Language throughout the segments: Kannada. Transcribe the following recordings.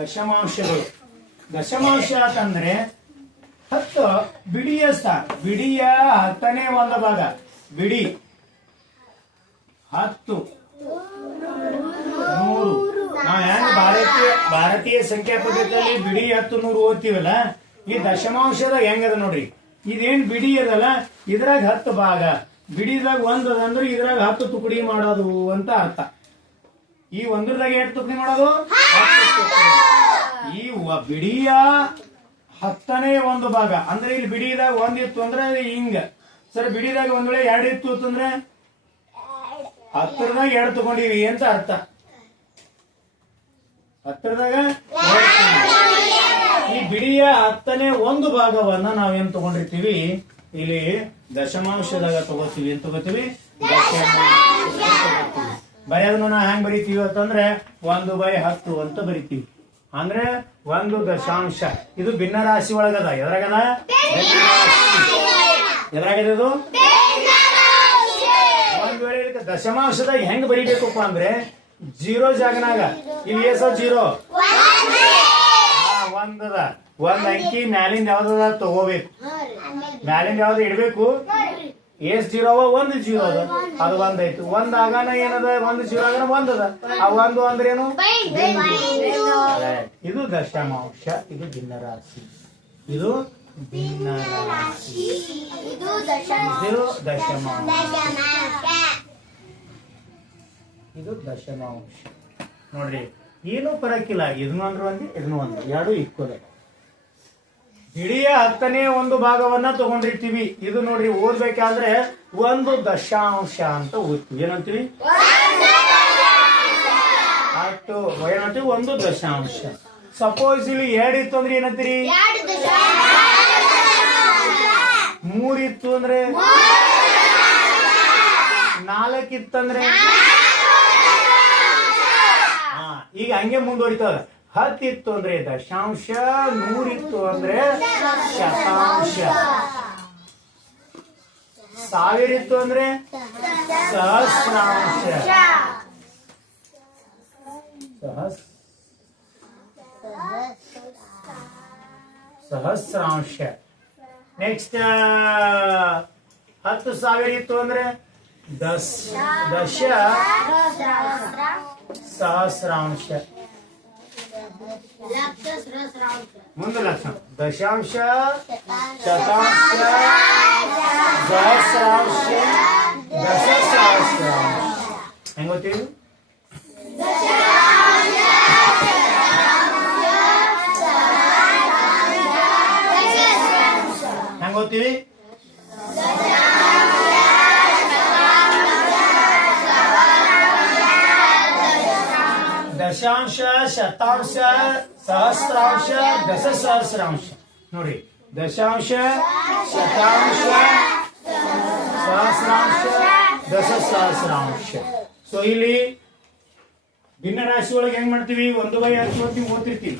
ದಶಮಾಂಶಗಳು. ದಶಮಾಂಶ ಅಂತಂದ್ರೆ ಹತ್ತು ಬಿಡಿಯ ಸ್ಥಾನ. ಬಿಡಿಯ ಹತ್ತನೇ ಒಂದು ಭಾಗ. ಬಿಡಿ. ಹತ್ತು. ನೂರು. ನಾವು ಹೆಂಗ ಭಾರತೀಯ ಭಾರತೀಯ ಸಂಖ್ಯಾ ಪದ್ಧತಿಯಲ್ಲಿ ಬಿಡಿ ಹತ್ತು ನೂರು ಓದ್ತೀವಲ್ಲ, ಈ ದಶಮಾಂಶದ ಹೆಂಗದ ನೋಡ್ರಿ. ಇದೇನ್ ಬಿಡಿ ಅದಲ್ಲ, ಇದ್ರಾಗ ಹತ್ತು ಭಾಗ. ಬಿಡಿದಾಗ ಒಂದ್ ಅದಂದ್ರೆ ಅಂದ್ರೆ ಇದ್ರಾಗ ಹತ್ತು ತುಕಡಿ ಮಾಡೋದು ಅಂತ ಅರ್ಥ. ಈ ಒಂದ್ರದಾಗ ಎಷ್ಟು ತುಕಡಿ ಮಾಡೋದು? ಈ ಬಿಡಿಯ ಹತ್ತನೇ ಒಂದು ಭಾಗ. ಅಂದ್ರೆ ಇಲ್ಲಿ ಬಿಡಿದಾಗ ಒಂದಿತ್ತು ಅಂದ್ರೆ ಹಿಂಗ. ಸರ್ ಬಿಡಿದಾಗ ಒಂದ್ ವೇಳೆ ಎರಡು ಇತ್ತು ಅಂತಂದ್ರೆ ಹತ್ತರದಾಗ ಎರಡು ತಗೊಂಡಿವಿ ಅಂತ ಅರ್ಥ. ಹತ್ತರದಾಗ ಈ ಬಿಡಿಯ ಹತ್ತನೇ ಒಂದು ಭಾಗವನ್ನ ನಾವೇನ್ ತಗೊಂಡಿರ್ತೀವಿ? ಇಲ್ಲಿ ದಶಮಾಂಶದಾಗ ತಗೋತೀವಿ. ಅಂತ ತಗೋತೀವಿ? ದಶಮಾಂಶ. ಬರೆಯೋದನ್ನ ನಾವು ಹೆಂಗ್ ಬರಿತೀವಿ ಅಂತಂದ್ರೆ ಒಂದು ಬೈ ಹತ್ತು ಅಂತ ಬರಿತೀವಿ. ಅಂದ್ರೆ ಒಂದು ದಶಾಂಶ. ಇದು ಭಿನ್ನ ರಾಶಿ ಒಳಗದ. ಎದ್ರಾಗದ. ಎದ್ರಾಗದ ಇದು? ಒಂದ್ ವೇಳೆ ದಶಮಾಂಶದಾಗ ಹೆಂಗ್ ಬರಿಬೇಕಪ್ಪ ಅಂದ್ರೆ ಜೀರೋ ಜಾಗನಾಗ. ಇಲ್ಲಿ ಎಸ್ ಜೀರೋ. ಒಂದದ. ಒಂದ್ ಅಂಕಿ ಮ್ಯಾಲಿಂದ ಯಾವ್ದದ ತಗೋಬೇಕು. ಮ್ಯಾಲಿಂದ ಯಾವ್ದು ಇಡ್ಬೇಕು? ಎಷ್ಟ್ ಜೀರೋ ಒಂದು ಜೀರೋ ಅದ. ಅದು ಒಂದಾಯ್ತು. ಒಂದ್ ಆಗಾನ ಏನದ? ಒಂದ್ ಜೀರೋ ಆಗನ ಒಂದದ. ಆ ಒಂದು ಅಂದ್ರೇನು? ಇದು ದಶಮಾಂಶ ಇದು ಭಿನ್ನ ರಾಶಿ ಇದು ಭಿನ್ನ ರಾಶಿ ಇದು ದಶಮಾಂಶ. ಇದು ದಶಮಾಂಶ. ನೋಡ್ರಿ ಏನು ಪರಕ್ಕಿಲ್ಲ ಇದನ್ನು ಅಂದ್ರೆ ಒಂದು ಇದನ್ನು ಒಂದು ಎರಡು ಈಕ್ವಲ್ ಹಿಡಿಯ ಹತ್ತನೇ ಒಂದು ಭಾಗವನ್ನ ತಗೊಂಡಿರ್ತೀವಿ. ಇದು ನೋಡ್ರಿ ಓದ್ಬೇಕಾದ್ರೆ ಒಂದು ದಶಾಂಶ ಅಂತ ಓದ್ತೀವಿ. ಏನಂತೀವಿ? ಅಷ್ಟು ಏನಂತೀವಿ? ಒಂದು ದಶಾಂಶ. ಸಪೋಸ್ ಇಲ್ಲಿ ಎರಡಿತ್ತು ಇತ್ತು ಅಂದ್ರೆ ಏನಂತೀರಿ? ಮೂರಿತ್ತು ಅಂದ್ರೆ? ನಾಲ್ಕಿತ್ತಂದ್ರೆ ಹಾ ಈಗ ಹಂಗೆ ಮುಂದುವರಿತದ ಹತ್ತಿತ್ತು ಅಂದ್ರೆ ದಶಾಂಶ ನೂರಿತ್ತು ಅಂದ್ರೆ ಶತಾಂಶ. ಸಾವಿರ ಇತ್ತು ಅಂದ್ರೆ ಸಹಸ್ರಾಂಶ. ಸಹಸ್ ಸಹಸ್ರಾಂಶ. ನೆಕ್ಸ್ಟ್ ಹತ್ತು ಸಾವಿರ ಇತ್ತು ಅಂದ್ರೆ ದಶ ದಶ ಸಹಸ್ರಾಂಶ. ಲಕ್ಷ ಸಹಸ್ರಾಂಶ ಮುಂದೆ ಲಕ್ಷ ದಶಾಂಶ ಶತಾಂಶ ಸಹಸ್ರಾಂಶ ದಶ ಸಹಸ್ರಾಂಶ ಹೆಂಗ್ ಗೊತ್ತೀವಿ ಹೆಂಗ್ ಗೊತ್ತೀವಿ ದಶಾಂಶ ಶತಾಂಶ ಸಹಸ್ರಾಂಶ ದಶ ಸಹಸ್ರಾಂಶ ನೋಡಿ, ದಶಾಂಶ ಶತಾಂಶ ಸಹಸ್ರಾಂಶ ದಶ ಸಹಸ್ರಾಂಶ ಸೊ ಇಲ್ಲಿ ಭಿನ್ನ ರಾಶಿ ಒಳಗೆ ಹೆಂಗ್ ಮಾಡ್ತೀವಿ? ಒಂದು ಬೈ ಹತ್ತು ಓದ್ತೀವಿ ಓದ್ತಿರ್ತೀವಿ.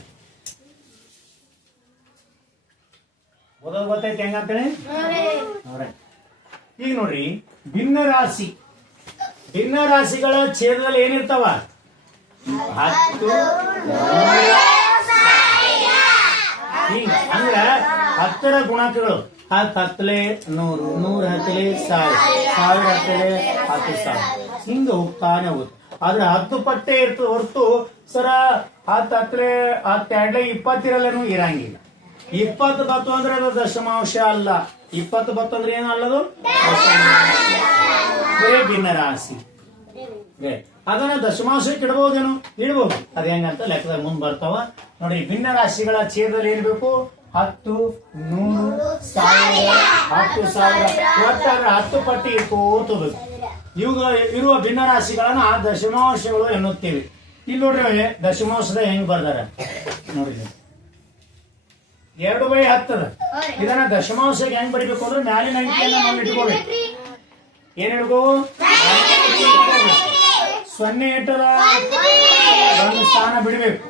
ಓದೋದು ಗೊತ್ತೈತಿ ಹೆಂಗಂತೇಳಿ. ಈಗ ನೋಡ್ರಿ, ಭಿನ್ನ ರಾಶಿ. ಭಿನ್ನ ರಾಶಿಗಳ ಛೇದದಲ್ಲಿ ಏನಿರ್ತಾವ? ಹತ್ತು ಹಿಂಗ ಅಂದ್ರ ಹತ್ತರ ಗುಣಕಗಳು. ಹತ್ತು ಹತ್ತಲೆ ನೂರು ನೂರ ಹತ್ತಲೆ ಸಾವಿರ ಸಾವಿರ ಹತ್ತಲೆ ಹತ್ತು ಸಾವಿರ ಹಿಂಗ ಹೋಗ್ತಾನೆ ಹೋಗುತ್ತೆ. ಆದ್ರೆ ಹತ್ತು ಪಟ್ಟೆ ಇರ್ತದೆ ಹೊರತು ಸರ ಹತ್ತು ಹತ್ತಲೆ ಹತ್ತೆರಡ್ಲೆ ಇಪ್ಪತ್ತಿರಲ್ಲೂ ಇರಂಗಿಲ್ಲ. ಇಪ್ಪತ್ತು ಬತ್ತು ಅಂದ್ರೆ ಅದು ದಶಮಾಂಶ ಅಲ್ಲ. ಇಪ್ಪತ್ತು ಬತ್ತು ಅಂದ್ರೆ ಏನಲ್ಲದು ಬರೇ ಭಿನ್ನ ರಾಶಿ ಇದೆ. ಅದನ್ನ ದಶಮಾಂಶಕ್ಕೆ ಇಡಬಹುದೇನು? ಇಡಬಹುದು. ಅದ ಹೆಂಗಂತ ಲೆಕ್ಕದಾಗ ಮುಂದೆ ಬರ್ತಾವ. ನೋಡಿ ಭಿನ್ನ ರಾಶಿಗಳ ಛೇದದಲ್ಲಿ ಏನ್ಬೇಕು ಹತ್ತು, ನೂರು, ಸಾವಿರ, ಹತ್ತು ಸಾವಿರ. ಒಟ್ಟಾರೆ ಹತ್ತು ಪಟ್ಟಿ ಕೂತದು ಇವುಗಳ ಇರುವ ಭಿನ್ನ ರಾಶಿಗಳನ್ನ ಆ ದಶಮಾಂಶಗಳು ಎನ್ನುತ್ತೇವೆ. ಇಲ್ಲಿ ನೋಡ್ರಿ ದಶಮಾಂಶದ ಹೆಂಗ್ ಬರ್ದಾರ? ನೋಡಿ. ಎರಡು ಬೈ ಹತ್ತದ ಇದನ್ನ ದಶಮಾಂಶಕ್ಕೆ ಹೆಂಗ್ ಬರಿಬೇಕು ಅಂದ್ರೆ ಮ್ಯಾಲಿನ ಅಂಕಿಯನ್ನ ನಾವು ಇಟ್ಕೋಬೇಕು. ಏನ್ ಹಿಡ್ಕೋ ಸೊನ್ನೆ ಇಟ್ಟದ ಒಂದು. ಸ್ಥಾನ ಬಿಡ್ಬೇಕು.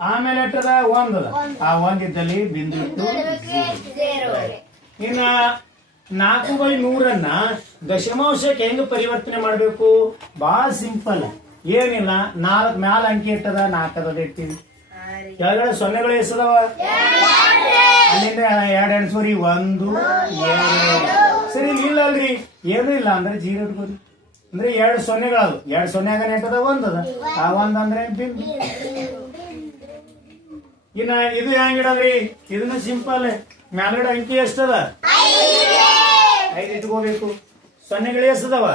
ಆಮೇಲೆ ಇಟ್ಟದ ಒಂದದ ಆ ಒಂದಿದ್ದಲ್ಲಿ ಬಿಂದು ಇಟ್ಟು ಇನ್ನ ನಾಲ್ಕು ಬೈ ನೂರನ್ನ ದಶಮಾಂಶಕ್ಕೆ ಹೆಂಗ್ ಪರಿವರ್ತನೆ ಮಾಡ್ಬೇಕು? ಬಹಳ ಸಿಂಪಲ್. ಏನಿಲ್ಲ ನಾಲ್ಕು ಮ್ಯಾಲ ಅಂಕಿ ಇಟ್ಟದ ನಾಲ್ಕದ ಇರ್ತೀವಿ ಕೆಳಗಡೆ ಸೊನ್ನೆಗಳು ಎಸದವ? ಅಲ್ಲಿಂದ ಎರಡು ಸೋರಿ ಒಂದು ಎರಡು. ಸರಿ ಇಲ್ಲಿ ಇಲ್ಲ ಅಲ್ರಿ. ಏನೂ ಇಲ್ಲ ಅಂದ್ರೆ ಜೀರೋ ಇಟ್ಕೋರಿ ಅಂದ್ರೆ ಎರಡು ಸೊನ್ನೆಗಳದು. ಎರಡು ಸೊನ್ನೆಗ ನೆಟ್ಟದ, ಒಂದದ. ಆ ಒಂದ್ ಅಂದ್ರೆ ಬಿಂದು ಇನ್ನ ಇದು ಹೆಂಗಿಡದ್ರಿ ಇದನ್ನ ಸಿಂಪಲ್. ಮ್ಯಾಲಗಡೆ ಅಂಕಿ ಎಷ್ಟದ? ಐದು ಇಟ್ಕೋಬೇಕು. ಸೊನ್ನೆಗಳು ಎಷ್ಟದವ?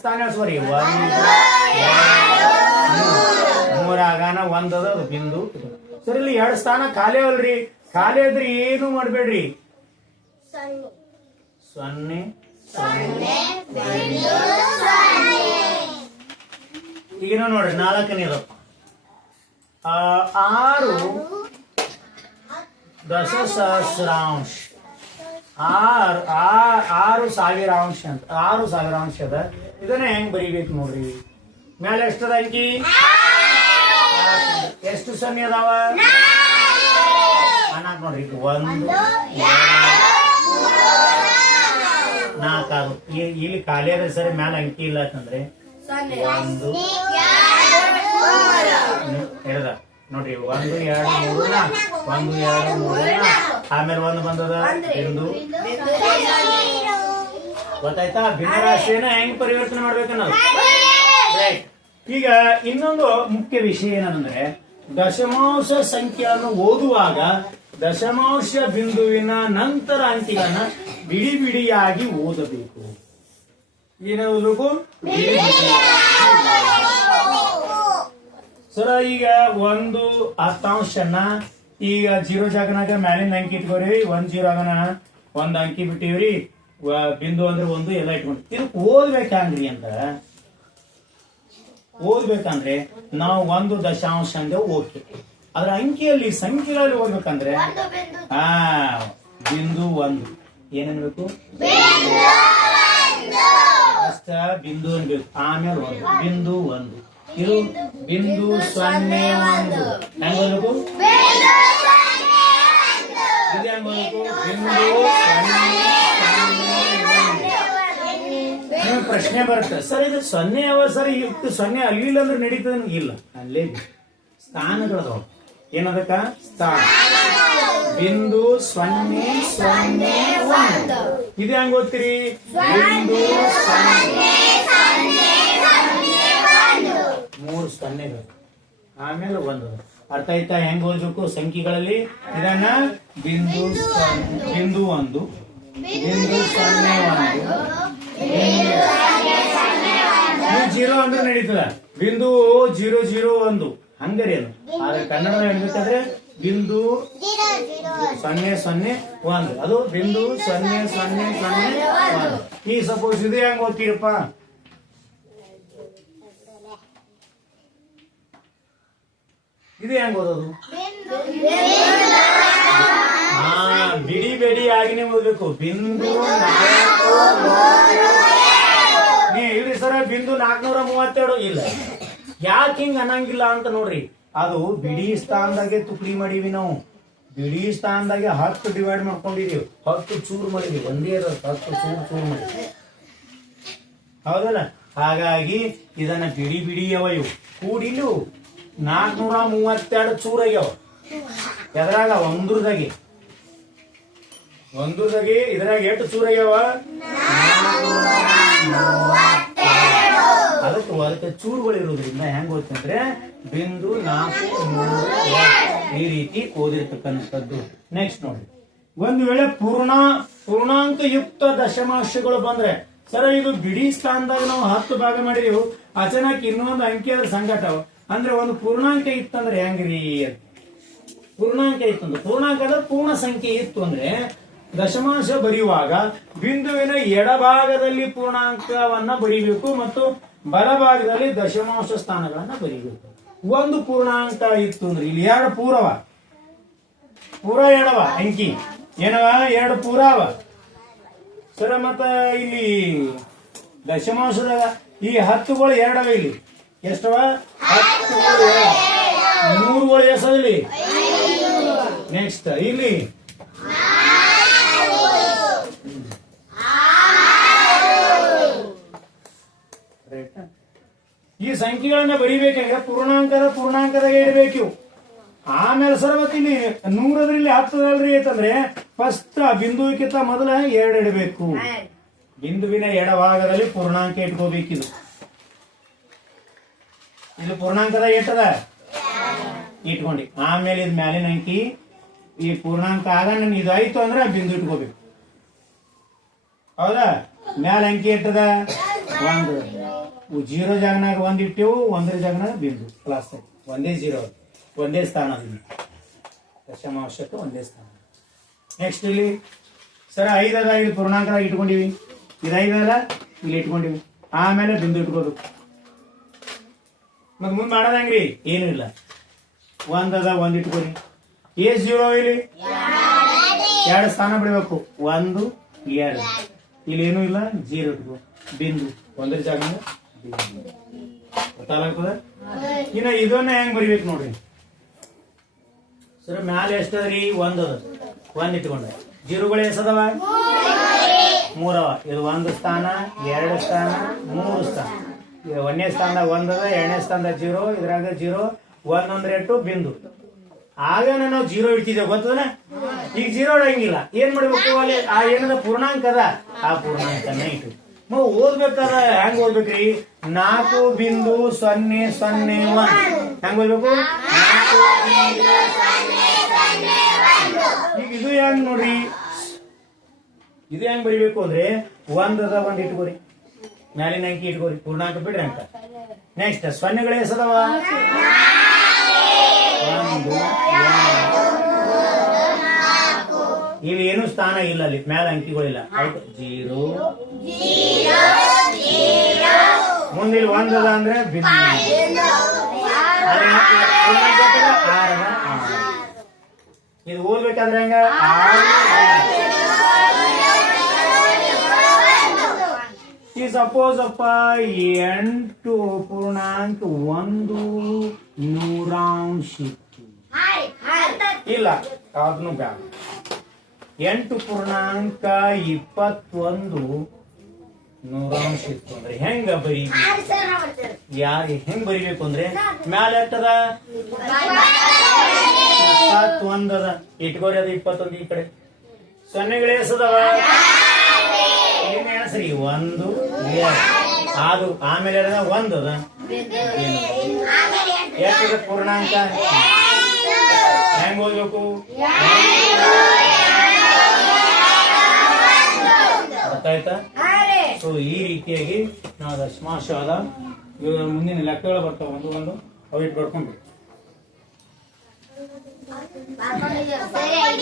ಸ್ಥಾನ ಒಂದು ಮೂರಾಗಾನ ಒಂದದ ಅದು ಬಿಂದು. ಸರಿ, ಇಲ್ಲಿ ಎರಡು ಸ್ಥಾನ ಖಾಲಿ ಅವಲ್ರಿ. ಖಾಲಿ ಆದ್ರಿ ಏನು ಮಾಡ್ಬೇಡ್ರಿ? ಸೊನ್ನೆ. ಸೊನ್ನೆ. ಈಗ ನೋಡ್ರಿ ನಾಲ್ಕನೇದು ಆ, ಆರು ದಶಸಹಸ್ರಾಂಶ. ಆರು ಆರು ಸಾವಿರಾಂಶ ಅಂತ ಆರು ಸಾವಿರಾಂಶದ ಇದನ್ನ ಹೆಂಗ್ ಬರಿಬೇಕು ನೋಡ್ರಿ? ಮೇಲೆ ಎಷ್ಟದ ಅಂಕಿ? ಎಷ್ಟು ಸಮಯ ಅದಾವ? ಅನ್ನಾಕ್ ನೋಡ್ರಿ ಒಂದು ನಾಲ್ಕಾರು ಇಲ್ಲಿ ಖಾಲಿ ಅದ ಸರಿ ಮೇಲೆ ಅಂಕಿ ಇಲ್ಲ ಅಂತಂದ್ರೆ. ಒಂದು ಹೇಳ್ದ. ನೋಡ್ರಿ ಒಂದು ಎರಡು ಮೂರು ಒಂದು ಎರಡು ಮೂರು ಆಮೇಲೆ ಒಂದು ಬಂದದ? ಬಿಂದು. ಗೊತ್ತಾಯ್ತಾ? ಭಿನ್ನರಾಶಿಯನ್ನ ಹೆಂಗ್ ಪರಿವರ್ತನೆ ಮಾಡ್ಬೇಕನ್ನೋದು? ರೈಟ್ ಈಗ ಇನ್ನೊಂದು ಮುಖ್ಯ ವಿಷಯ ಏನಂದ್ರೆ ದಶಮಾಂಶ ಸಂಖ್ಯೆಯನ್ನು ಓದುವಾಗ ದಶಮಾಂಶ ಬಿಂದುವಿನ ನಂತರ ಅಂಕಿಗಳನ್ನ ಬಿಡಿ ಬಿಡಿಯಾಗಿ ಓದಬೇಕು. ಏನೋ ಓದಬೇಕು ಬಿಡಿ ಬಿಡಿಯಾಗಿ. ಸರ ಈಗ ಒಂದು ಹತ್ತಾಂಶನ ಈಗ ಜೀರೋ ಜಾಗನಾಗ ಮ್ಯಾಲಿನ ಅಂಕಿ ಇಟ್ಕೋರಿ ಒಂದ್ ಜೀರೋ ಆಗನ ಒಂದ್ ಅಂಕಿ ಬಿಟ್ಟಿವ್ರಿ ಬಿಂದು ಅಂದ್ರೆ ಒಂದು ಎಲ್ಲ ಇಟ್ಕೊಂಡು. ಇದಕ್ಕೆ ಓದ್ಬೇಕಂಗ್ರಿ ಅಂತ. ಓದ್ಬೇಕಂದ್ರೆ ನಾವು ಒಂದು ದಶಾಂಶ ಅಂದ್ರೆ ಓಕೆ. ಅದ್ರ ಅಂಕಿಯಲ್ಲಿ ಸಂಖ್ಯೆಗಳಲ್ಲಿ ಓದ್ಬೇಕಂದ್ರೆ ಹಾ ಬಿಂದು. ಒಂದು. ಏನನ್ಬೇಕು ಅಷ್ಟ ಬಿಂದು ಅನ್ಬೇಕು ಆಮೇಲೆ ಒಂದು. ಬಿಂದು ಒಂದು. ಇದು ಬಿಂದು ಸೊನ್ನೆ ಒಂದು. ಹೆಂಗ್ ಬರ್ಬೇಕು ಇದು ಹೆಂಗ್ ಬಿಂದು ಸೊನ್ನೆ ಪ್ರಶ್ನೆ ಬರುತ್ತೆ. ಸರ್ ಇದು ಸೊನ್ನೆ ಯಾವ ಸರ್ ಇತ್ತು ಸೊನ್ನೆ ಅಲ್ಲಿ ಇಲ್ಲ ಅಂದ್ರೆ ನಡೀತದ ಇಲ್ಲ. ಅಲ್ಲೇ ಸ್ಥಾನಗಳು ಸ್ಥಾನಗಳದಾವ. ಏನದಕ್ಕ? ಸ್ಥಾನ. ಬಿಂದು ಸೊನ್ನೆ ಸೊನ್ನೆ ಒಂದು. ಇದು ಹೆಂಗ್ ಓದ್ತೀರಿ? ಬಿಂದು ಸೊನ್ನೆ. ಮೂರು ಸೊನ್ನೆಗಳು ಆಮೇಲೆ ಒಂದು. ಅರ್ಥ ಆಯ್ತಾ? ಹೆಂಗ್ ಓದ್ಬೇಕು? ಸಂಖ್ಯೆಗಳಲ್ಲಿ? ಇದನ್ನ ಬಿಂದು ಬಿಂದು ಒಂದು. ಬಿಂದು ಸೊನ್ನೆ ಒಂದು. ಜೀರೋ ಅಂದ್ರೆ ನಡೀತದ? ಬಿಂದು ಜೀರೋ ಜೀರೋ ಒಂದು. ಹಂಗರಿ ಅದು. ಆದ್ರೆ ಕನ್ನಡ ಹೇಳ್ಬೇಕಾದ್ರೆ ಬಿಂದು ಸೊನ್ನೆ ಸೊನ್ನೆ ಒಂದು. ಅದು ಬಿಂದು ಸೊನ್ನೆ ಸೊನ್ನೆ ಸೊನ್ನೆ ಒಂದು. ಈ ಸಪೋಸ್ ಇದು ಹೆಂಗ್ ಓದ್ತೀರಪ್ಪ? ಇದು ಹೆಂಗ್ ಓದೋದು? ಹಾ ಬಿಡಿ ಬಿಡಿ ಆಗಿನೇ ಓದ್ಬೇಕು. ಬಿಂದು ನೀ ಇಲ್ರಿ ಸರ ಬಿಂದು ನಾಲ್ಕನೂರ ಮೂವತ್ತೆರಡು. ಇಲ್ಲ. ಯಾಕೆ ಹಿಂಗ್ ಅನ್ನಂಗಿಲ್ಲ ಅಂತ ನೋಡ್ರಿ. ಅದು ಬಿಡಿ ಸ್ಥಾನದಾಗೆ ತುಕಡಿ ಮಾಡೀವಿ ನಾವು. ಬಿಡಿ ಸ್ಥಾನದಾಗೆ ಹತ್ತು ಡಿವೈಡ್ ಮಾಡ್ಕೊಂಡಿದೀವಿ. ಹತ್ತು ಚೂರು ಮಾಡಿದ್ವಿ. ಒಂದೇ ಇರೋದು ಹತ್ತು ಚೂರು ಚೂರು ಮಾಡಿದ್ವಿ. ಹೌದಲ್ಲ? ಹಾಗಾಗಿ ಇದನ್ನ ಬಿಡಿ ಬಿಡಿ ಅವ ಇವು. ಕೂಡಿಲು. ನಾಲ್ಕನೂರ ಮೂವತ್ತೆರಡು ಚೂರ್ ಆಗ್ಯಾವ ಎದ್ರಾಗ ಒಂದ್ರದಾಗಿ. ಒಂದ್ರದಾಗಿ ಇದ್ರಾಗ ಎಷ್ಟು ಚೂರು ಆಗ್ಯಾವ ಅದಕ್ಕೆ ಅದಕ್ಕೆ ಚೂರುಗಳು ಇರೋದ್ರಿಂದ ಹೆಂಗ್ ಗೊತ್ತಂದ್ರೆ ಬಿಂದು ನಾಲ್ಕು ಮೂರು ಈ ರೀತಿ ಓದಿರ್ತಕ್ಕಂಥದ್ದು. ನೆಕ್ಸ್ಟ್ ನೋಡಿ. ಒಂದು ವೇಳೆ ಪೂರ್ಣ ಪೂರ್ಣಾಂಕ ಯುಕ್ತ ದಶಮಾಂಶಗಳು ಬಂದ್ರೆ, ಸರ ಇದು ಬಿಡಿ ಸ್ಥಾನದಾಗ ನಾವು ಹತ್ತು ಭಾಗ ಮಾಡಿದೀವಿ. ಅಚಾನಕ್ ಇನ್ನೊಂದು ಅಂಕಿ ಅದ್ರ ಸಂಗಟವು ಅಂದ್ರೆ ಒಂದು ಪೂರ್ಣಾಂಕ ಇತ್ತಂದ್ರೆ ಹೆಂಗ್ರಿ? ಅಂತ ಪೂರ್ಣಾಂಕ ಇತ್ತು ಅಂದ್ರೆ ಪೂರ್ಣಾಂಕ ಅಂದ್ರೆ ಪೂರ್ಣ ಸಂಖ್ಯೆ ಇತ್ತು ಅಂದ್ರೆ ದಶಮಾಂಶ ಬರೆಯುವಾಗ ಬಿಂದುವಿನ ಎಡಭಾಗದಲ್ಲಿ ಪೂರ್ಣಾಂಕವನ್ನ ಬರಿಬೇಕು ಮತ್ತು ಬಲಭಾಗದಲ್ಲಿ ದಶಮಾಂಶ ಸ್ಥಾನಗಳನ್ನ ಬರಿಬೇಕು. ಒಂದು ಪೂರ್ಣಾಂಕ ಇತ್ತು ಅಂದ್ರೆ ಇಲ್ಲಿ ಎರಡು ಪೂರವ. ಪೂರ ಎಡವ ಅಂಕಿ. ಏನವ? ಎರಡು ಪೂರವ. ಸರ, ಮತ್ತ ಇಲ್ಲಿ ದಶಮಾಂಶದಾಗ ಈ ಹತ್ತುಗಳು ಎರಡವ ಇಲ್ಲಿ? ಎಷ್ಟವ. ಮೂರುಗಳು ಇಲ್ಲಿ ನೆಕ್ಸ್ಟ್ ಇಲ್ಲಿ. ಈ ಸಂಖ್ಯೆಗಳನ್ನ ಬರಿಬೇಕಾದ್ರೆ ಪೂರ್ಣಾಂಕದ ಪೂರ್ಣಾಂಕದಾಗ ಇಡಬೇಕು. ಆಮೇಲೆ ಸರ್ ನೂರದ್ರಲ್ಲಿ ಹತ್ತದಲ್ರಿ ಅಂತಂದ್ರೆ ಫಸ್ಟ್ ಆ ಬಿಂದುವಿಗಿಂತ ಮೊದಲ ಎರಡು ಇಡಬೇಕು ಬಿಂದುವಿನ ಎಡಭಾಗದಲ್ಲಿ ಪೂರ್ಣಾಂಕ ಇಟ್ಕೋಬೇಕಿದು ಇಲ್ಲಿ ಪೂರ್ಣಾಂಕದ ಎಷ್ಟದ ಇಟ್ಕೊಂಡಿ. ಆಮೇಲೆ ಇದು ಮ್ಯಾಲಿನ ಅಂಕಿ ಈ ಪೂರ್ಣಾಂಕ ಆಗ ನನ್ ಇದು ಆಯ್ತು ಅಂದ್ರೆ ಬಿಂದು ಇಟ್ಕೋಬೇಕು. ಹೌದಾ? ಮ್ಯಾಲ ಅಂಕಿ ಇಟ್ಟದ ಒಂದು. ಜೀರೋ ಜಾಗನಾಗ ಒಂದ್ ಇಟ್ಟಿವು, ಒಂದ್ರ ಜಾಗನಾಗ ಬಿಂದು. ಕ್ಲಾಸ್ ಒಂದೇ ಜೀರೋ. ಒಂದೇ ಸ್ಥಾನ ದಶಮಾಂಶಕ್ಕೆ ಒಂದೇ ಸ್ಥಾನ. ನೆಕ್ಸ್ಟ್ ಇಲ್ಲಿ. ಸರ, ಐದದ ಇಲ್ಲಿ ಪೂರ್ಣಾಂಕದಾಗ ಇಟ್ಕೊಂಡಿವಿ. ಇದು ಐದಲ್ಲ? ಇಲ್ಲಿ ಇಟ್ಕೊಂಡಿವಿ. ಆಮೇಲೆ ಬಿಂದು ಇಟ್ಕೋಬೇಕು ಮತ್ ಮುಂದ್ ಮಾಡೋದ್ ಹೆಂಗ್ರಿ? ಏನು ಇಲ್ಲ. ಒಂದದ ಒಂದ್ ಇಟ್ಕೊರಿ. ಏ ಜೀರೋ ಇಲ್ಲಿ? ಎರಡು ಸ್ಥಾನ ಬಿಡಬೇಕು. ಒಂದು ಎರಡು. ಇಲ್ಲಿ ಏನು ಇಲ್ಲ ಜೀರೋ ಇಟ್ಕೋ. ಬಿಂದು. ಒಂದ್ರ ಜಾಗ ಗೊತ್ತಾಗ್ತದ ಇನ್ನ ಇದನ್ನ ಹೆಂಗ್ ಬರಿಬೇಕು ನೋಡ್ರಿ? ಸರ್ ಮ್ಯಾಲೆ ಎಷ್ಟದ್ರಿ? ಒಂದ್ ಅದ. ಒಂದ್ ಇಟ್ಕೊಂಡ. ಜೀರೋಗಳು ಎಷ್ಟದವ ಮೂರವ. ಇದು ಒಂದು ಸ್ಥಾನ ಎರಡು ಸ್ಥಾನ ಮೂರು ಸ್ಥಾನ. ಒಂದನೇ ಸ್ಥಾನದಾಗ ಒಂದದ ಎರಡನೇ ಸ್ಥಾನದಾಗ ಜೀರೋ, ಇದ್ರಾಗ ಜೀರೋ ಒಂದೊಂದ್ ರೇಟು ಬಿಂದು. ಆಗ ನಾವು ಜೀರೋ ಇಡ್ತಿದ್ದೇವೆ ಗೊತ್ತದ ಈಗ ಜೀರೋ ಇಡಂಗಿಲ್ಲ. ಏನ್ ಮಾಡ್ಬೇಕು ಅಲ್ಲಿ? ಆ ಏನದ ಪೂರ್ಣಾಂಕ ಅದ? ಆ ಪೂರ್ಣಾಂಕ ನೈಟ್ ನಾವು ಓದ್ಬೇಕಾದ ಹೆಂಗ್ ಓದ್ಬೇಕ್ರಿ? ನಾಲ್ಕು ಬಿಂದು ಸೊನ್ನೆ ಸೊನ್ನೆ ಒಂದ್. ಹೆಂಗ್ ಓದ್ಬೇಕು? ಈಗ ಇದು ಹೆಂಗ್ ನೋಡ್ರಿ? ಇದು ಹೆಂಗ್ ಬರಿಬೇಕು ಅಂದ್ರೆ ಒಂದದ ಒಂದ್ ಇಟ್ಕೋರಿ. ಮ್ಯಾಲಿನ ಅಂಕಿ ಇಟ್ಕೋರಿ ಪೂರ್ಣಾಂಕ ಬಿಡ್ರಿ ಅಂಕ ನೆಕ್ಸ್ಟ್ ಸೊನ್ನೆಗಳು ಎಸದವ? ಒಂದು. ಇಲ್ಲಿ ಏನು ಸ್ಥಾನ ಇಲ್ಲ ಅಲ್ಲಿ ಮ್ಯಾಲ ಅಂಕಿಗಳಿಲ್ಲ. ಆಯ್ತು ಜೀರೋ. ಮುಂದಿಲ್ ಒಂದದ ಅಂದ್ರೆ ಬಿಂದು. ಇದು ಓದ್ಬೇಕಾದ್ರೆ ಹೆಂಗ? ಆರು. ಈ ಸಪೋಸ್ ಅಪ್ಪ ಎಂಟು ಪೂರ್ಣಾಂಕ ಒಂದು ನೂರಾಂಶ ಇತ್ತು. ಇಲ್ಲ ಅದನ್ನು ಬ್ಯಾಡ. ಎಂಟು ಪೂರ್ಣಾಂಕ ಇಪ್ಪತ್ತೊಂದು ನೂರಾಂಶ ಇತ್ತು ಅಂದ್ರೆ ಹೆಂಗ ಬರೀ ಯಾರು ಹೆಂಗ್ ಬರಿಬೇಕು ಅಂದ್ರೆ ಮ್ಯಾಲ ಎಟ್ಟದ ಇಪ್ಪತ್ತೊಂದದ ಇಟ್ಕೋರಿ ಅದ ಇಪ್ಪತ್ತೊಂದು ಈ ಕಡೆ. ಸೊನ್ನೆಗಳು ಎಣಸ್ರಿ ಒಂದು ಅದು ಆಮೇಲೆ ಒಂದು ಅದ? ಎಷ್ಟದ ಪೂರ್ಣಾಂಕ? ಹೆಂಗ್ ಓದ್ಬೇಕು? ಗೊತ್ತಾಯ್ತಾ? ಸೊ ಈ ರೀತಿಯಾಗಿ ನಾವು ದಶಮಾಂಶವಾದ ಮುಂದಿನ ಲೆಕ್ಕಗಳು ಬರ್ತಾವ, ಒಂದು ಒಂದು, ಅವು ಇಟ್ಟು ಬರ್ಕೊಂಡ್ವಿ ಸರಿ